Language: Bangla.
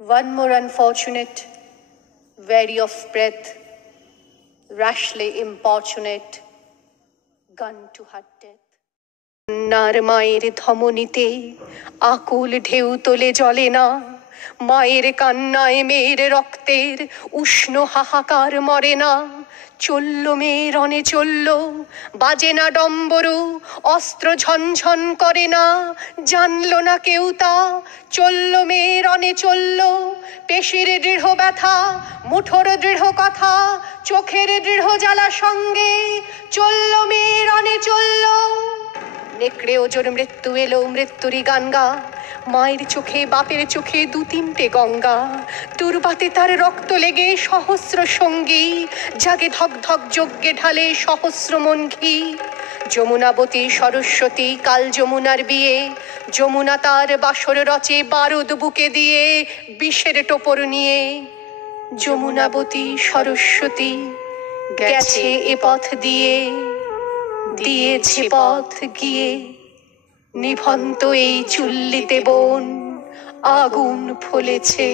One more unfortunate, weary of breath, rashly importunate, gun to her death. নার মায়ের ধমনীতে আকুল ঢেউ তোলে জ্বলে না, মায়ের কান্নায় মেয়ের রক্তের উষ্ণ হাহাকার মরে না। চলল মেয়ে রণে চলল, বাজে না ডম্বরু, অস্ত্র ঝনঝন করে না, জানল না কেউ তা। চলল মেয়ে রণে চলল, পেশির দৃঢ় ব্যথা, মুঠোর দৃঢ় কথা, চোখের দৃঢ় জ্বালা সঙ্গে। চলল মেয়ে রণে চলল, নেকড়ে ওজোর মৃত্যু এলো, মৃত্যুরই গান গা। মায়ের চোখে বাপের চোখে দু তিনটে গঙ্গা, দুর্বাতে তার রক্ত লেগে সহস্র সঙ্গী, জাগে ধক ধক যজ্ঞে ঢালে সহস্র মন ঘি। যমুনাবতী সরস্বতী কাল যমুনার বিয়ে, যমুনা তার বাসর রচে বারুদ বুকে দিয়ে, বিষের টোপর নিয়ে। যমুনাবতী সরস্বতী গেছে এ পথ দিয়ে, দিয়েছে পথ গিয়ে। নিভন্ত এই চুল্লিতে বোন আগুন ফলেছে।